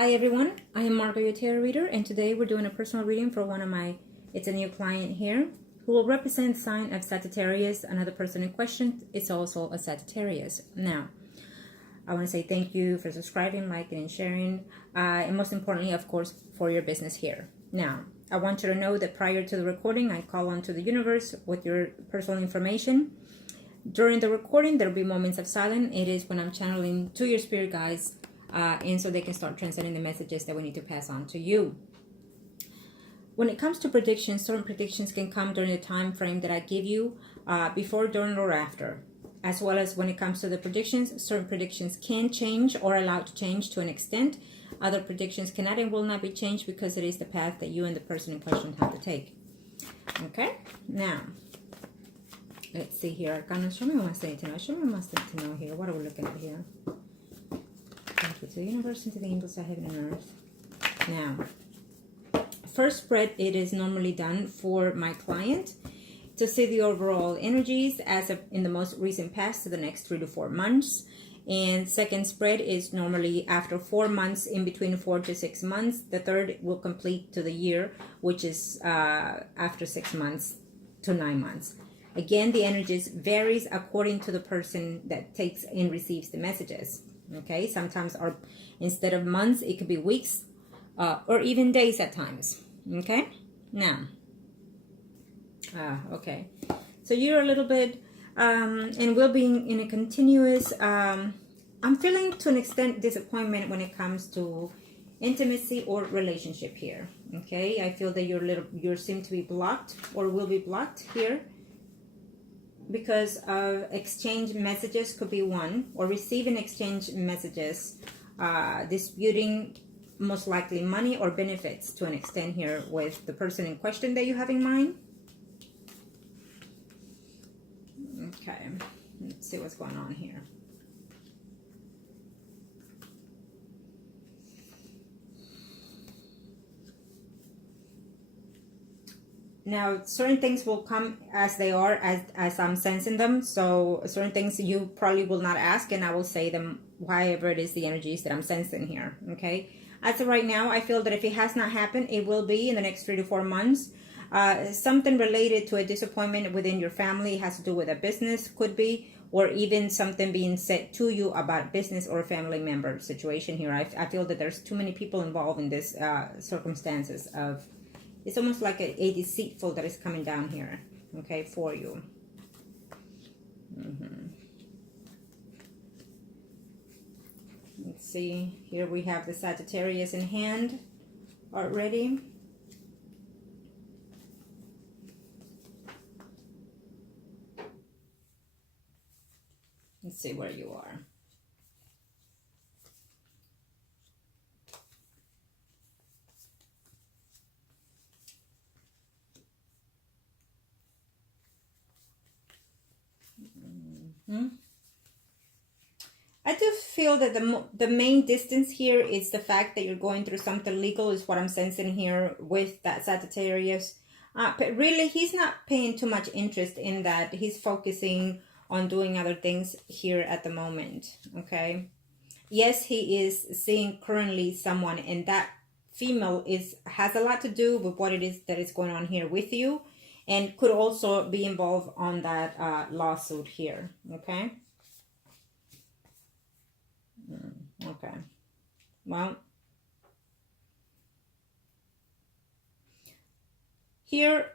Hi everyone, I am Margourtarotreader, and today we're doing a personal reading for it's a new client here who will represent the sign of Sagittarius. Another person in question is also a Sagittarius. Now, I want to say thank you for subscribing, liking, and sharing, and most importantly, of course, for your business here. Now, I want you to know that prior to the recording, I call on to the universe with your personal information. During the recording, there will be moments of silence. It is when I'm channeling to your spirit guides, and so they can start transmitting the messages that we need to pass on to you. When it comes to predictions, certain predictions can come during the time frame that I give you, before, during, or after. As well as when it comes to the predictions, certain predictions can change or allowed to change to an extent. Other predictions cannot and will not be changed because it is the path that you and the person in question have to take. Okay? Now, let's see here. Arcana, show me what I want to know. Show me what I want to know here. What are we looking at here? Thank you to the universe and to the angels of heaven and earth. Now, first spread, it is normally done for my client to see the overall energies as of in the most recent past to the next 3 to 4 months. And second spread is normally after 4 months, in between 4 to 6 months. The third will complete to the year, which is after 6 months to 9 months. Again, the energies varies according to the person that takes and receives the messages. Okay, sometimes instead of months, it could be weeks or even days at times. Okay, now, okay, so you're a little bit, and we'll be in a continuous, I'm feeling to an extent disappointment when it comes to intimacy or relationship here. Okay, I feel that you seem to be blocked or will be blocked here, because of exchange messages could be one, or receiving exchange messages, disputing most likely money or benefits to an extent here with the person in question that you have in mind. Okay, let's see what's going on here. Now, certain things will come as they are, as I'm sensing them. So certain things you probably will not ask, and I will say them however it is the energies that I'm sensing here. Okay. As of right now, I feel that if it has not happened, it will be in the next 3 to 4 months. Something related to a disappointment within your family. It has to do with a business, could be, or even something being said to you about business or a family member situation here. I feel that there's too many people involved in this circumstances of. It's almost like a deceitful that is coming down here, okay, for you. Let's see. Here we have the Sagittarius in hand already. Let's see where you are. I do feel that the main distance here is the fact that you're going through something legal, is what I'm sensing here with that Sagittarius. But really, he's not paying too much interest in that. He's focusing on doing other things here at the moment. Okay. Yes, he is seeing currently someone, and that female has a lot to do with what it is that is going on here with you, and could also be involved on that lawsuit here. Okay. Okay. Well, here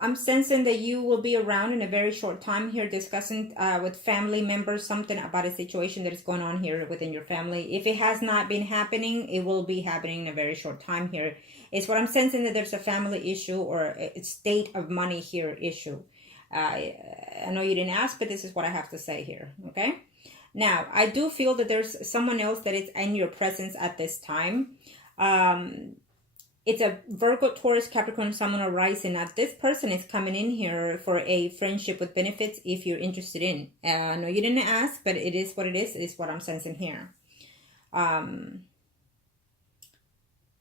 I'm sensing that you will be around in a very short time here, discussing with family members something about a situation that is going on here within your family. If it has not been happening, it will be happening in a very short time here. It's what I'm sensing, that there's a family issue or a state of money here issue. I know you didn't ask, but this is what I have to say here. Okay. Now, I do feel that there's someone else that is in your presence at this time. It's a Virgo, Taurus, Capricorn, Sun, or rising. Now, this person is coming in here for a friendship with benefits if you're interested in. No, you didn't ask, but it is what it is. It is what I'm sensing here. And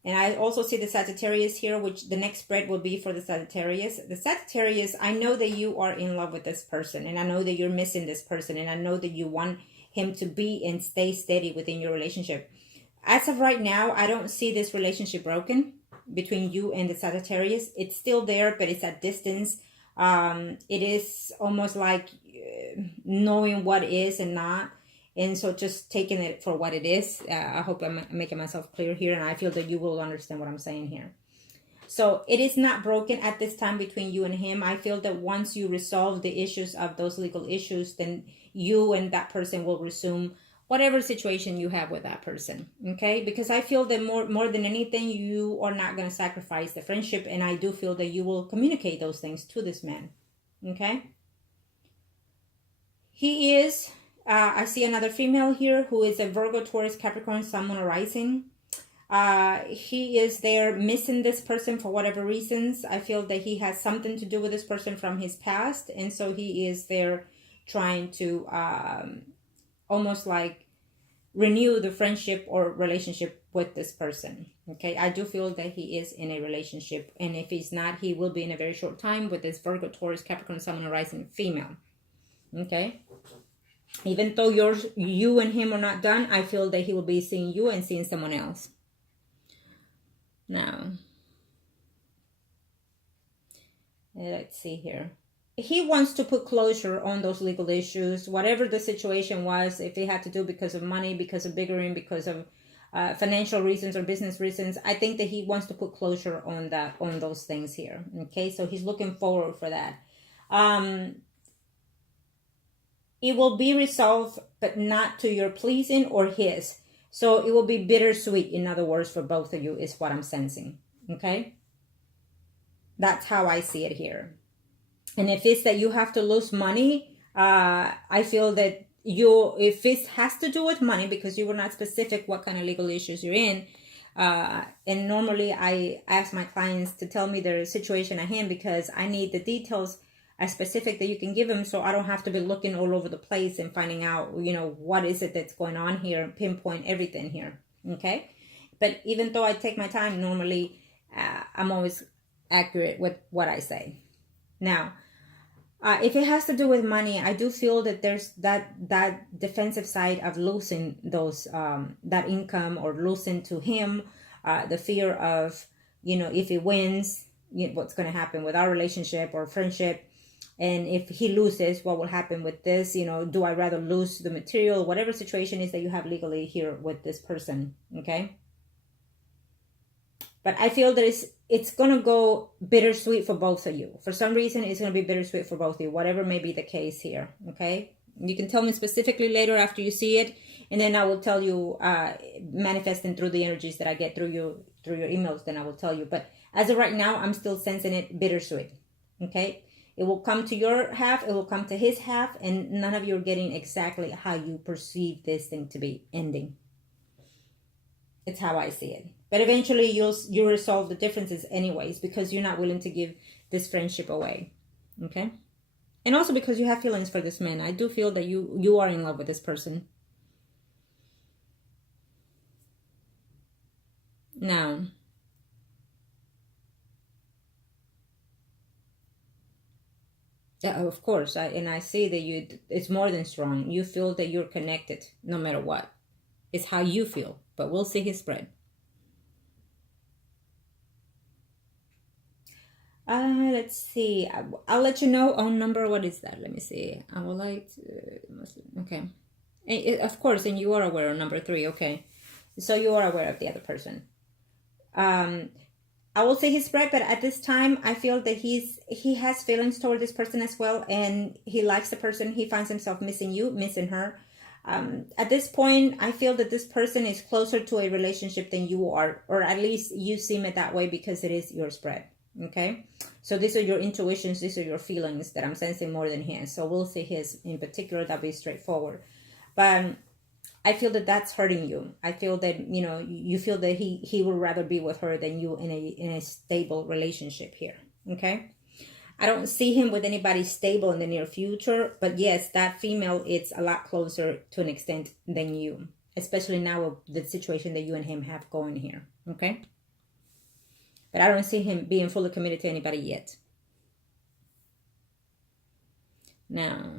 I also see the Sagittarius here, which the next spread will be for the Sagittarius. The Sagittarius, I know that you are in love with this person, and I know that you're missing this person, and I know that you want him to be and stay steady within your relationship. as of right now, I don't see this relationship broken between you and the Sagittarius. It's still there, but it's at distance. It is almost like knowing what is and not. And so just taking it for what it is. I hope I'm making myself clear here, and I feel that you will understand what I'm saying here. So it is not broken at this time between you and him. I feel that once you resolve the issues of those legal issues, then you and that person will resume whatever situation you have with that person. Okay? Because I feel that more than anything, you are not going to sacrifice the friendship. And I do feel that you will communicate those things to this man. Okay? He is, I see another female here who is a Virgo, Taurus, Capricorn, Sun, Moon, or Rising. He is there missing this person for whatever reasons. I feel that he has something to do with this person from his past. And so he is there trying to almost like renew the friendship or relationship with this person. Okay, I do feel that he is in a relationship. And if he's not, he will be in a very short time with this Virgo, Taurus, Capricorn, Sun, Moon, or Rising female. Okay. Even though you and him are not done, I feel that he will be seeing you and seeing someone else. Now, let's see here. He wants to put closure on those legal issues, whatever the situation was, if it had to do because of money, because of bickering, because of financial reasons or business reasons. I think that he wants to put closure on those things here. Okay, so he's looking forward for that. It will be resolved, but not to your pleasing or his. So it will be bittersweet, in other words, for both of you, is what I'm sensing. Okay? That's how I see it here. And if it's that you have to lose money, I feel that if it has to do with money, because you were not specific what kind of legal issues you're in, and normally I ask my clients to tell me their situation at hand because I need the details as specific that you can give them, so I don't have to be looking all over the place and finding out, what is it that's going on here and pinpoint everything here. Okay? But even though I take my time, normally I'm always accurate with what I say. Now, if it has to do with money, I do feel that there's that defensive side of losing those that income or losing to him, the fear of, if he wins, what's going to happen with our relationship or friendship. And if he loses, what will happen with this? Do I rather lose the material, whatever situation is that you have legally here with this person, okay? But I feel that it's going to go bittersweet for both of you. For some reason, it's going to be bittersweet for both of you, whatever may be the case here, okay? You can tell me specifically later after you see it, and then I will tell you, manifesting through the energies that I get through your emails, then I will tell you. But as of right now, I'm still sensing it bittersweet, okay? It will come to your half, it will come to his half, and none of you are getting exactly how you perceive this thing to be ending. It's how I see it. But eventually you'll resolve the differences anyways, because you're not willing to give this friendship away. Okay? And also because you have feelings for this man. I do feel that you are in love with this person. Now, yeah, of course. I see that it's more than strong. You feel that you're connected no matter what. It's how you feel. But we'll see his spread. Let's see. I'll let you know on number. What is that? Let me see. I would like to... Okay. And of course, and you are aware of number 3. Okay. So you are aware of the other person. I will say his spread, but at this time, I feel that he has feelings toward this person as well, and he likes the person. He finds himself missing you, missing her. At this point, I feel that this person is closer to a relationship than you are, or at least you seem it that way because it is your spread. Okay, so these are your intuitions, these are your feelings that I'm sensing more than his. So we'll see his in particular. That'll be straightforward, but I feel that that's hurting you. I feel that you feel that he would rather be with her than you in a stable relationship here. Okay, I don't see him with anybody stable in the near future, but yes, that female, it's a lot closer to an extent than you, especially now with the situation that you and him have going here. Okay. But I don't see him being fully committed to anybody yet. Now,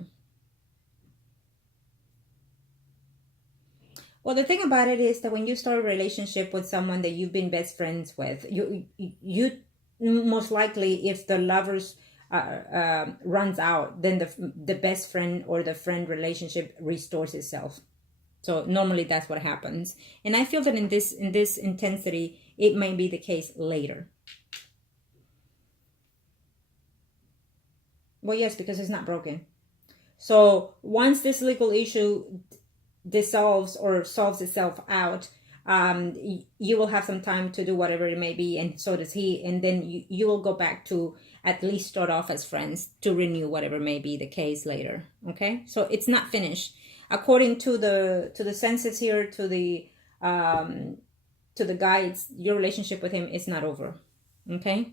Well, the thing about it is that when you start a relationship with someone that you've been best friends with, you most likely, if the lovers runs out, then the best friend or the friend relationship restores itself. So normally that's what happens, and I feel that in this intensity, it may be the case later. Well, yes, because it's not broken. So once this legal issue dissolves or solves itself out, you will have some time to do whatever it may be, and so does he, and then you will go back to at least start off as friends to renew whatever may be the case later. Okay, so it's not finished according to the census here, to the guides. Your relationship with him is not over. Okay.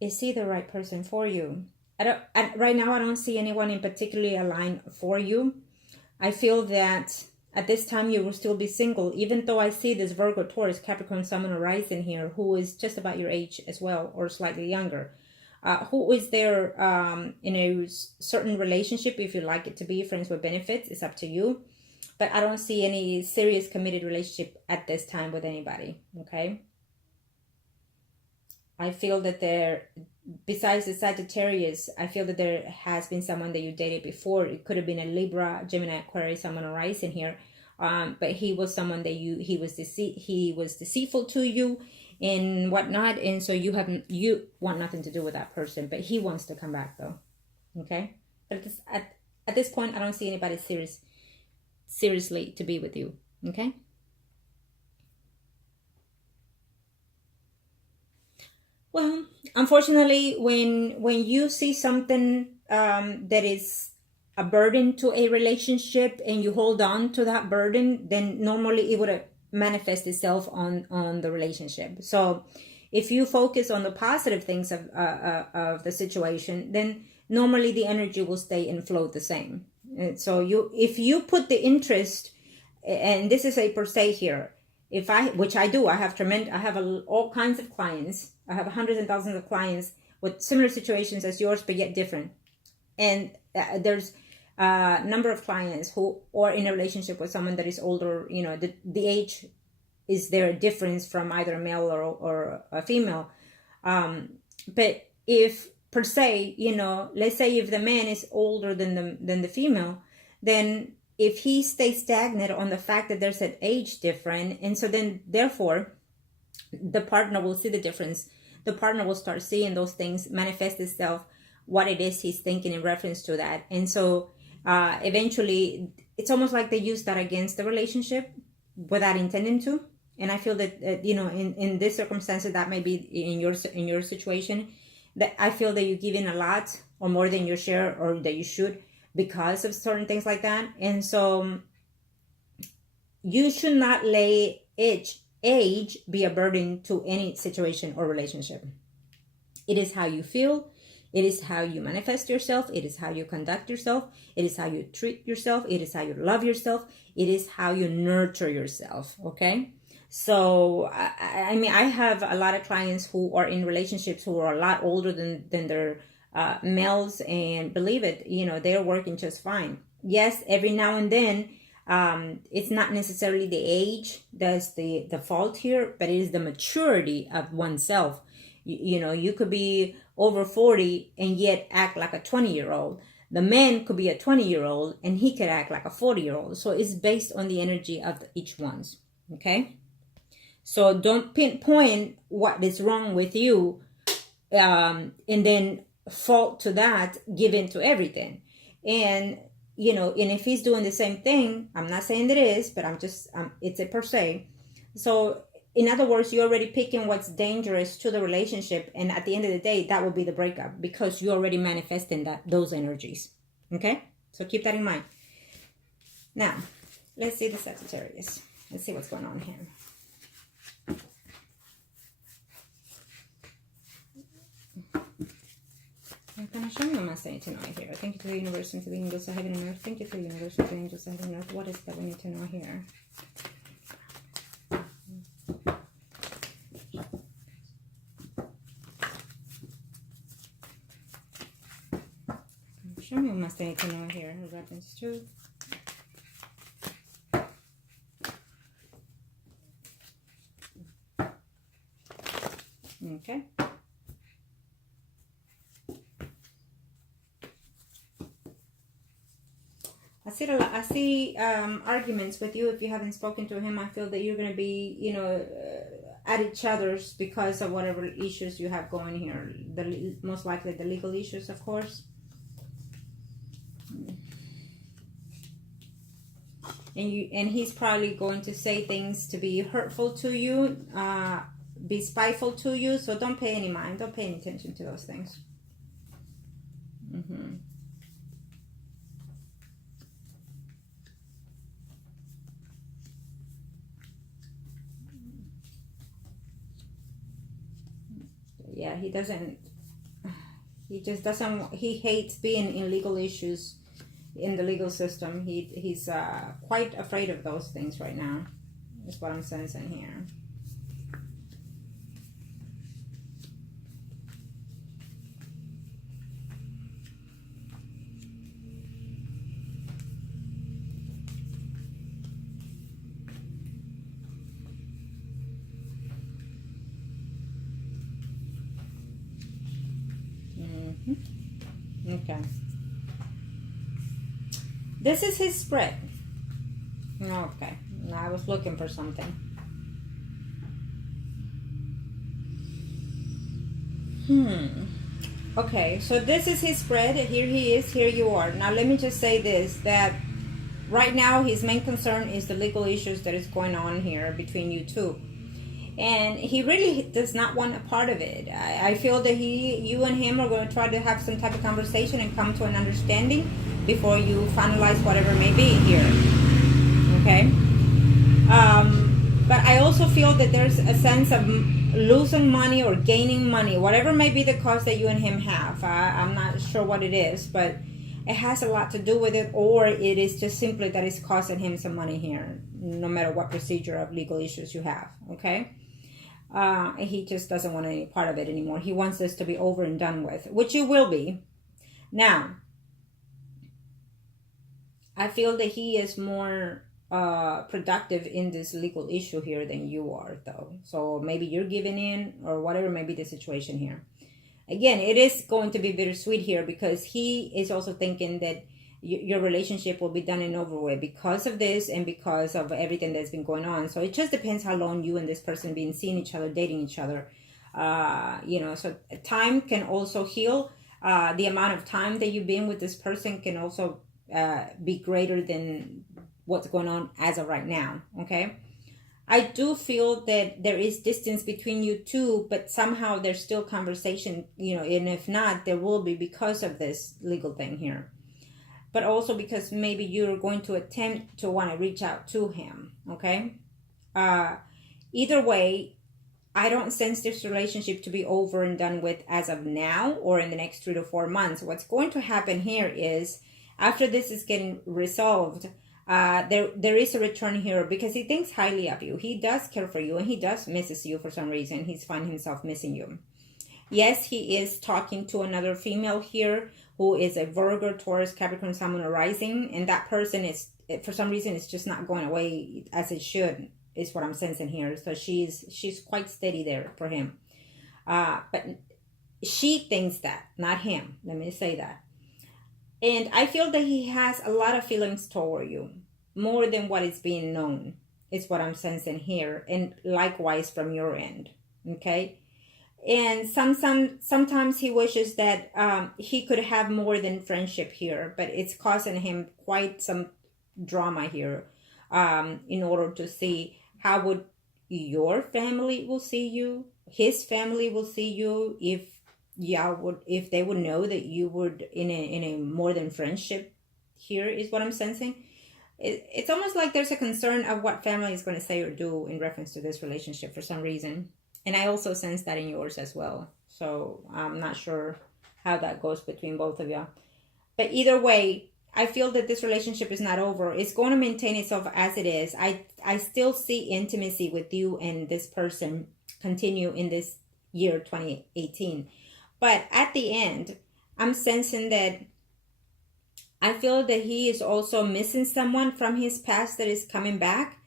Is he the right person for you? Right now, I don't see anyone in particularly aligned for you. I feel that at this time you will still be single, even though I see this Virgo, Taurus, Capricorn, Sun, and Rising here, who is just about your age as well, or slightly younger. Who is there in a certain relationship, if you like it to be friends with benefits, it's up to you. But I don't see any serious committed relationship at this time with anybody, okay? I feel that there, besides the Sagittarius, I feel that there has been someone that you dated before. It could have been a Libra, Gemini, Aquarius, someone arising here. But he was someone that he was deceitful to you and whatnot. And so you want nothing to do with that person, but he wants to come back though. Okay. But at this point, I don't see anybody seriously to be with you. Okay. Well, unfortunately, when you see something that is a burden to a relationship and you hold on to that burden, then normally it would manifest itself on the relationship. So if you focus on the positive things of the situation, then normally the energy will stay and flow the same. And so if you put the interest, and this is a per se here, which I do, I have all kinds of clients. I have hundreds and thousands of clients with similar situations as yours, but yet different. And there's a number of clients who are in a relationship with someone that is older. You know, the age is there a difference from either a male or a female. But if per se, you know, let's say if the man is older than the female, then if he stays stagnant on the fact that there's an age difference, and so then therefore the partner will see the difference. The partner will start seeing those things manifest itself, what it is he's thinking in reference to that. And so eventually it's almost like they use that against the relationship without intending to. And I feel that, you know, in this circumstances, that may be in your situation, that I feel that you give in a lot or more than you share or that you should, because of certain things like that. And so you should not let age be a burden to any situation or relationship. It is how you feel. It is how you manifest yourself. It is how you conduct yourself. It is how you treat yourself. It is how you love yourself. It is how you nurture yourself. Okay. So, I mean, I have a lot of clients who are in relationships who are a lot older than their males, and believe it, you know, they're working just fine. Yes, every now and then, it's not necessarily the age that's the fault here, but it is the maturity of oneself. You know, you could be over 40 and yet act like a 20-year-old. The man could be a 20-year-old and he could act like a 40-year-old. So it's based on the energy of each one's. Okay. So don't pinpoint what is wrong with you, and then fault to that, give in to everything. And, you know, and if he's doing the same thing, I'm not saying that it is, but it's a per se. So in other words, you're already picking what's dangerous to the relationship. And at the end of the day, that will be the breakup, because you're already manifesting those energies. Okay. So keep that in mind. Now, let's see the Sagittarius. Let's see what's going on here. Show me what I'm saying to know here. Thank you to the universe and to the angels of heaven and earth. Thank you to the universe and to the angels of heaven and earth. What is that we need to know here? Show me what must need to know here in reference to? Okay. I see arguments with you. If you haven't spoken to him, I feel that you're going to be, you know, at each other's because of whatever issues you have going here. Most likely the legal issues, of course. And he's probably going to say things to be hurtful to you, be spiteful to you. So don't pay any mind. Don't pay any attention to those things. Yeah, he just doesn't, he hates being in legal issues, in the legal system. He's quite afraid of those things right now, is what I'm sensing here. Okay. This is his spread. Okay. I was looking for something. Okay, so this is his spread. Here he is, here you are. Now let me just say this, that right now his main concern is the legal issues that is going on here between you two. And he really does not want a part of it. I feel that you and him are going to try to have some type of conversation and come to an understanding before you finalize whatever may be here. Okay? But I also feel that there's a sense of losing money or gaining money, whatever may be the cause that you and him have. I'm not sure what it is, but it has a lot to do with it, or it is just simply that it's costing him some money here, no matter what procedure of legal issues you have. Okay? He just doesn't want any part of it anymore. He wants this to be over and done with, which it will be. Now, I feel that he is more productive in this legal issue here than you are, though. So maybe you're giving in, or whatever may be the situation here. Again, it is going to be bittersweet here, because he is also thinking that your relationship will be done and over with because of this and because of everything that's been going on. So it just depends how long you and this person been seeing each other, dating each other. You know, so time can also heal. The amount of time that you've been with this person can also be greater than what's going on as of right now. Okay. I do feel that there is distance between you two, but somehow there's still conversation, you know, and if not, there will be because of this legal thing here. But also because maybe you're going to attempt to want to reach out to him, okay? Either way, I don't sense this relationship to be over and done with as of now or in the next 3 to 4 months. What's going to happen here is, after this is getting resolved, there is a return here, because he thinks highly of you. He does care for you, and he does misses you for some reason. He's finding himself missing you. Yes, he is talking to another female here who is a Virgo, Taurus, Capricorn, Sun, or rising, and that person is, for some reason, it's just not going away as it should, is what I'm sensing here. So she's quite steady there for him. But she thinks that, not him. Let me say that. And I feel that he has a lot of feelings toward you, more than what is being known, is what I'm sensing here, and likewise from your end. Okay. And sometimes he wishes that he could have more than friendship here, but it's causing him quite some drama here, in order to see how would your family will see you, his family will see you, if they would know that you would in a more than friendship here, is what I'm sensing. It's almost like there's a concern of what family is going to say or do in reference to this relationship for some reason. And I also sense that in yours as well. So I'm not sure how that goes between both of you. But either way, I feel that this relationship is not over. It's going to maintain itself as it is. I still see intimacy with you and this person continue in this year 2018. But at the end, I'm sensing that I feel that he is also missing someone from his past that is coming back.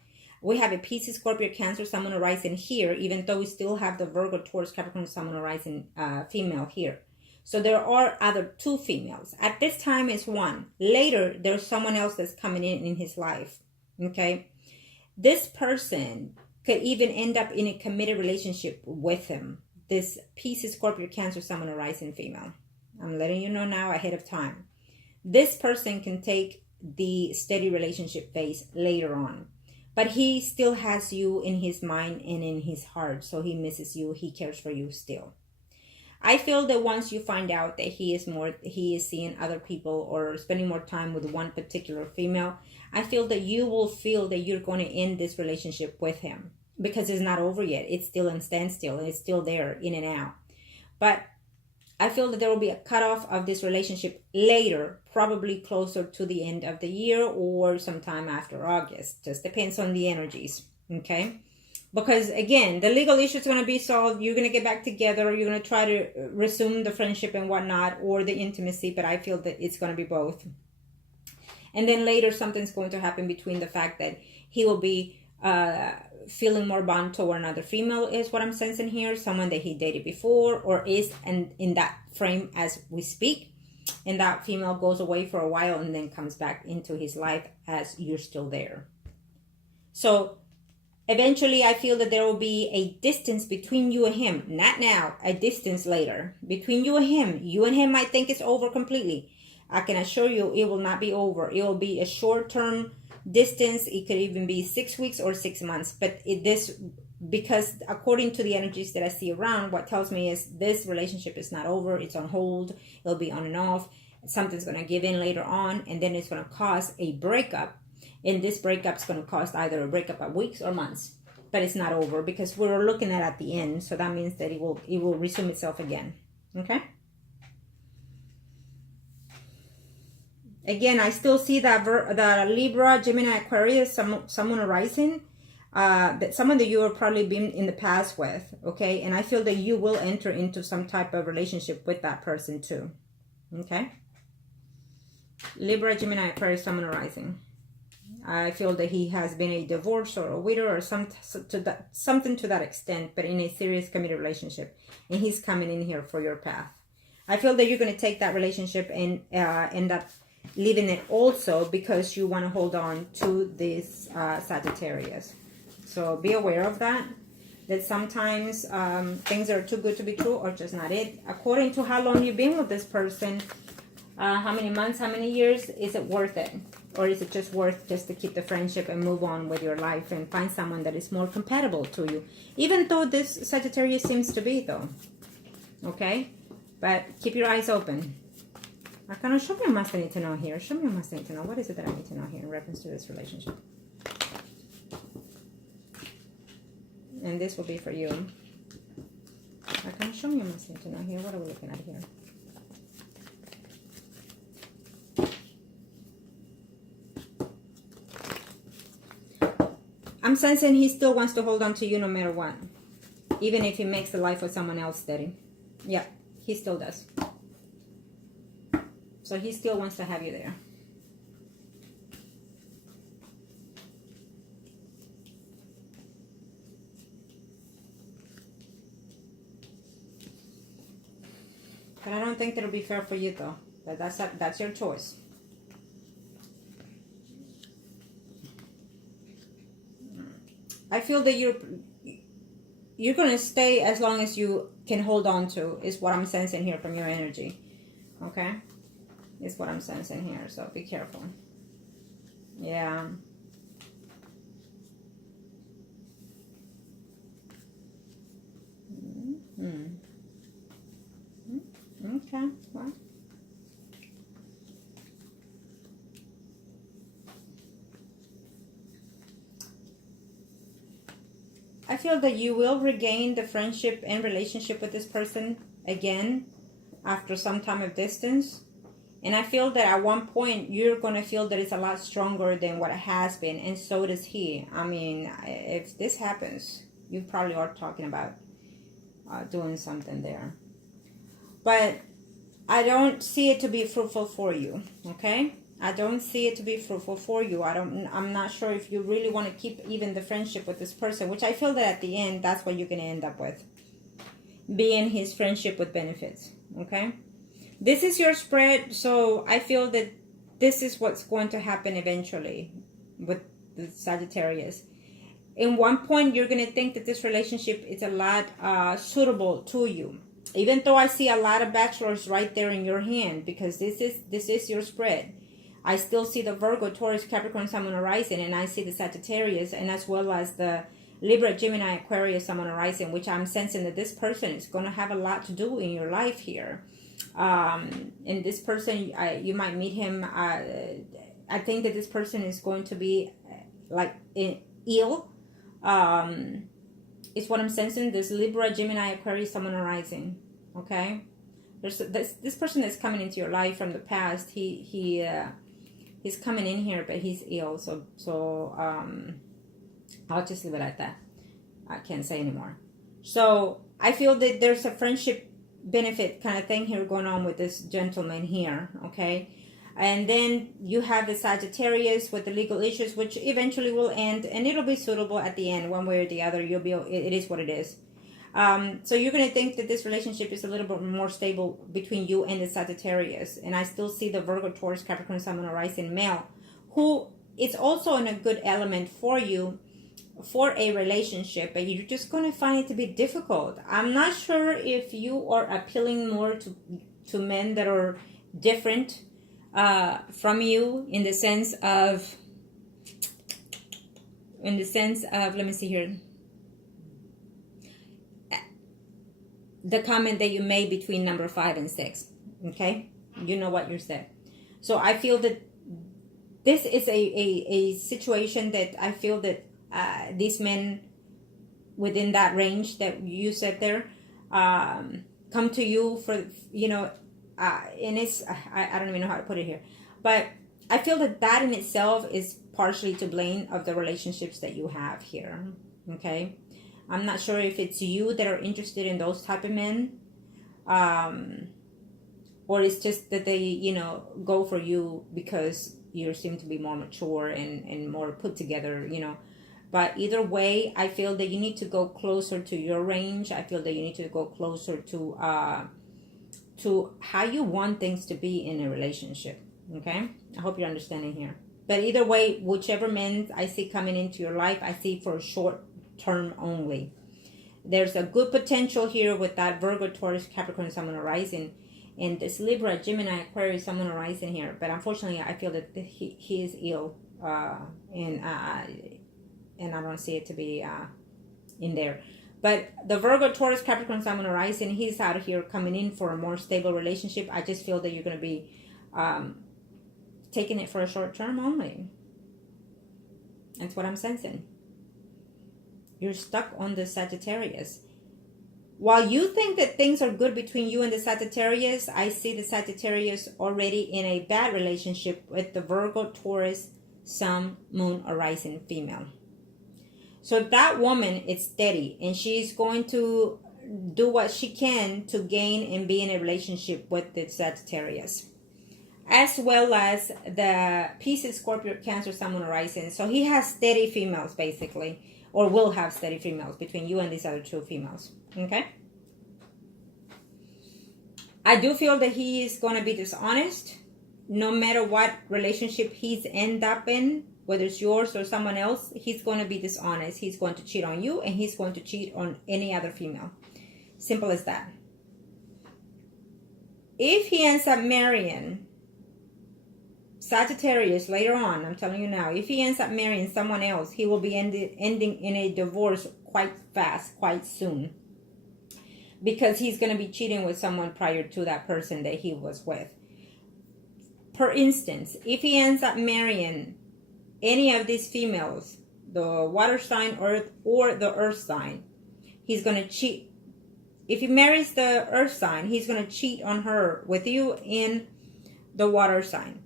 We have a Pisces, Scorpio, Cancer, Sun, Moon, Rising here, even though we still have the Virgo, Taurus, Capricorn, Sun, Moon, Rising female here. So there are other 2 females. At this time, it's 1. Later, there's someone else that's coming in his life. Okay? This person could even end up in a committed relationship with him. This Pisces, Scorpio, Cancer, Sun, Moon, Rising female. I'm letting you know now ahead of time. This person can take the steady relationship phase later on. But he still has you in his mind and in his heart. So he misses you. He cares for you still. I feel that once you find out that he is seeing other people or spending more time with one particular female, I feel that you will feel that you're going to end this relationship with him. Because it's not over yet. It's still in standstill. It's still there, in and out. But I feel that there will be a cutoff of this relationship later, probably closer to the end of the year or sometime after August. Just depends on the energies, okay? Because, again, the legal issue is going to be solved. You're going to get back together. You're going to try to resume the friendship and whatnot, or the intimacy, but I feel that it's going to be both. And then later, something's going to happen between the fact that he will be feeling more bond toward another female, is what I'm sensing here. Someone that he dated before or is in that frame as we speak. And that female goes away for a while and then comes back into his life as you're still there. So eventually I feel that there will be a distance between you and him. Not now, a distance later. Between you and him. You and him might think it's over completely. I can assure you it will not be over. It will be a short-term distance. It could even be 6 weeks or 6 months, but because according to the energies that I see around, what tells me is this relationship is not over. It's on hold. It'll be on and off. Something's going to give in later on, and then it's going to cause a breakup, and this breakup is going to cause either a breakup of weeks or months, but it's not over because we're looking at the end. So that means that it will resume itself again. Okay. Again, I still see that Libra, Gemini, Aquarius, someone arising, that someone that you have probably been in the past with, okay? And I feel that you will enter into some type of relationship with that person too, okay? Libra, Gemini, Aquarius, someone arising. I feel that he has been a divorce or a widow or something to that extent, but in a serious committed relationship. And he's coming in here for your path. I feel that you're going to take that relationship and end up leaving it also because you want to hold on to this Sagittarius. So be aware of that sometimes things are too good to be true or just not it. According to how long you've been with this person, how many months, how many years, is it worth it? Or is it just worth just to keep the friendship and move on with your life and find someone that is more compatible to you? Even though this Sagittarius seems to be though. Okay? But keep your eyes open. Arcana, show me what must I need to know here. Show me what must I need to know. What is it that I need to know here in reference to this relationship? And this will be for you. Arcana, show me what must I need to know here. What are we looking at here? I'm sensing he still wants to hold on to you no matter what. Even if he makes the life of someone else steady. Yeah, he still does. So he still wants to have you there. But I don't think that'll be fair for you though. That's your choice. I feel that you're going to stay as long as you can hold on to, is what I'm sensing here from your energy. Okay? Is what I'm sensing here, so be careful. Yeah. Okay, well. I feel that you will regain the friendship and relationship with this person again after some time of distance. And I feel that at one point you're going to feel that it's a lot stronger than what it has been. And so does he. I mean, if this happens, you probably are talking about doing something there. But I don't see it to be fruitful for you. Okay? I don't see it to be fruitful for you. I'm not sure if you really want to keep even the friendship with this person, which I feel that at the end, that's what you're going to end up with. Being his friendship with benefits. Okay. This is your spread. So I feel that this is what's going to happen eventually with the Sagittarius. In one point, you're going to think that this relationship is a lot suitable to you. Even though I see a lot of bachelors right there in your hand, because this is your spread. I still see the Virgo, Taurus, Capricorn, Sun, Moon, Horizon, and I see the Sagittarius, and as well as the Libra, Gemini, Aquarius, Sun, Moon, Horizon, which I'm sensing that this person is going to have a lot to do in your life here. And this person, you might meet him. I think that this person is going to be like ill. It's what I'm sensing. This Libra, Gemini, Aquarius, Sun, Moon, Horizon. Okay, there's this person that's coming into your life from the past. He's coming in here, but he's ill. So I'll just leave it at that. I can't say anymore. So I feel that there's a friendship benefit kind of thing here going on with this gentleman here. Okay. And then you have the Sagittarius with the legal issues, which eventually will end, and it'll be suitable at the end, one way or the other. It is what it is. So you're going to think that this relationship is a little bit more stable between you and the Sagittarius. And I still see the Virgo, Taurus, Capricorn, Sun, Moon, Horizon male, who is also in a good element for you for a relationship, but you're just going to find it to be difficult. I'm not sure if you are appealing more to men that are different from you in the sense of, let me see here, the comment that you made between number 5 and 6. Okay, you know what you said. So I feel that this is a situation that I feel that these men within that range that you said there come to you for, and it's, I don't even know how to put it here, but I feel that in itself is partially to blame of the relationships that you have here. Okay, I'm not sure if it's you that are interested in those type of men, or it's just that they go for you because you seem to be more mature and more put together, But either way, I feel that you need to go closer to your range. I feel that you need to go closer to how you want things to be in a relationship. Okay? I hope you're understanding here. But either way, whichever men I see coming into your life, I see for a short term only. There's a good potential here with that Virgo, Taurus, Capricorn, Sun, Moon, Horizon, and this Libra, Gemini, Aquarius, Sun, Moon, Horizon here. But unfortunately, I feel that he is ill, and I don't see it to be in there. But the Virgo, Taurus, Capricorn, Sun, Moon, Horizon, he's out here coming in for a more stable relationship. I just feel that you're going to be taking it for a short term only. That's what I'm sensing. You're stuck on the Sagittarius. While you think that things are good between you and the Sagittarius, I see the Sagittarius already in a bad relationship with the Virgo, Taurus, Sun, Moon, Horizon female. So that woman is steady, and she's going to do what she can to gain and be in a relationship with the Sagittarius, as well as the Pisces, Scorpio, Cancer, Sun, Moon, Horizon. So he has steady females, basically, or will have steady females between you and these other two females. Okay? I do feel that he is going to be dishonest, no matter what relationship he's end up in. Whether it's yours or someone else, he's going to be dishonest. He's going to cheat on you, and he's going to cheat on any other female. Simple as that. If he ends up marrying Sagittarius later on, I'm telling you now, if he ends up marrying someone else, he will be ending in a divorce quite fast, quite soon. Because he's going to be cheating with someone prior to that person that he was with. For instance, if he ends up marrying any of these females, the water sign or the earth sign, he's going to cheat. If he marries the earth sign, he's going to cheat on her with you in the water sign.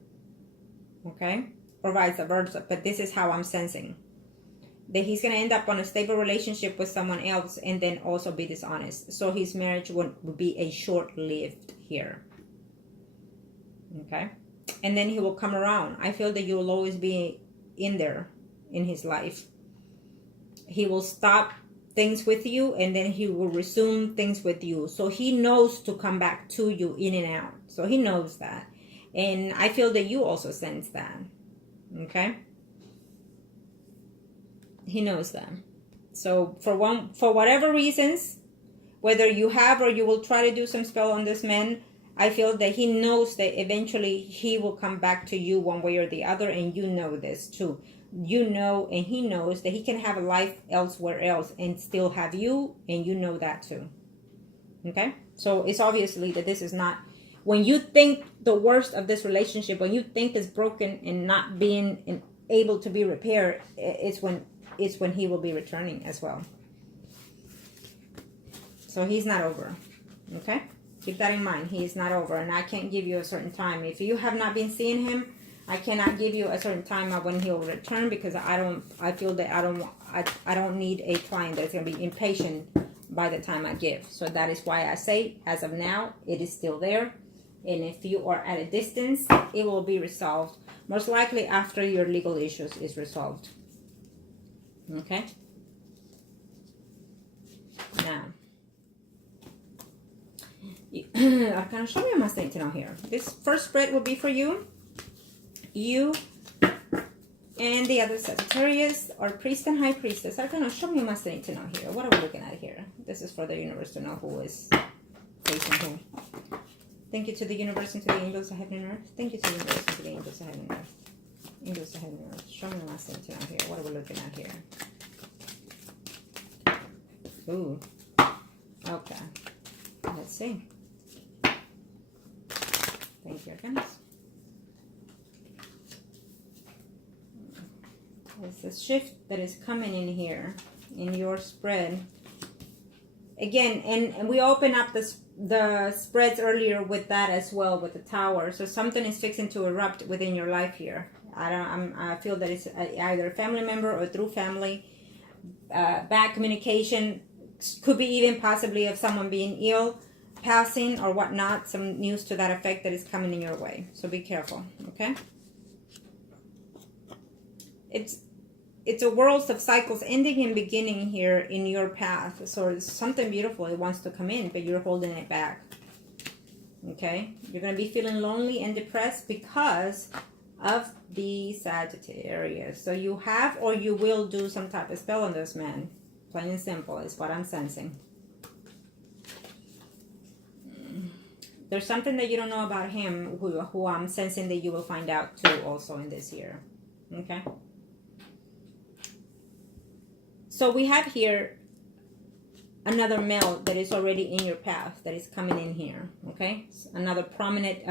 Okay? Or vice versa. But this is how I'm sensing. That he's going to end up on a stable relationship with someone else and then also be dishonest. So his marriage would be a short-lived here. Okay? and then he will come around. I feel that you will always be in there in his life. He will stop things with you, and then he will resume things with you. So he knows to come back to you in and out. So he knows that. And I feel that you also sense that. Okay? He knows that. So for whatever reasons, whether you have or you will try to do some spell on this man, I feel that he knows that eventually he will come back to you one way or the other, and you know this too. You know, and he knows that he can have a life elsewhere else and still have you, and you know that too. Okay? So it's obviously that this is not, when you think the worst of this relationship, when you think it's broken and not being able to be repaired, it's when he will be returning as well. So he's not over. Okay? Keep that in mind. He is not over, and I can't give you a certain time. If you have not been seeing him, I cannot give you a certain time of when he'll return, because I feel that I don't need a client that's going to be impatient by the time I give. So that is why I say, as of now, it is still there. And if you are at a distance, it will be resolved. Most likely after your legal issues is resolved. Okay? Now, Arcana, show me my thing to know here. This first spread will be for you. You and the other Sagittarius, or priest and high priestess. Arcana, show me my thing to know here. What are we looking at here? This is for the universe to know who is facing who. Thank you to the universe and to the angels of heaven and earth. Thank you to the universe and to the angels of heaven and earth. Angels of heaven and earth. Show me my thing to know here. What are we looking at here? Ooh. Okay. Let's see. Thank you, Arcana. There's a shift that is coming in here in your spread. Again, and we open up the spreads earlier with that as well, with the tower. So something is fixing to erupt within your life here. I feel that it's either a family member or through family. Bad communication, could be even possibly of someone being ill, passing or whatnot. Some news to that effect that is coming in your way. So be careful, okay? It's a world of cycles ending and beginning here in your path. So it's something beautiful. It wants to come in, but you're holding it back. Okay? You're going to be feeling lonely and depressed because of the Sagittarius. So you have or you will do some type of spell on this man. Plain and simple is what I'm sensing. There's something that you don't know about him who I'm sensing that you will find out too also in this year. Okay? So we have here another male that is already in your path, that is coming in here, okay? Another prominent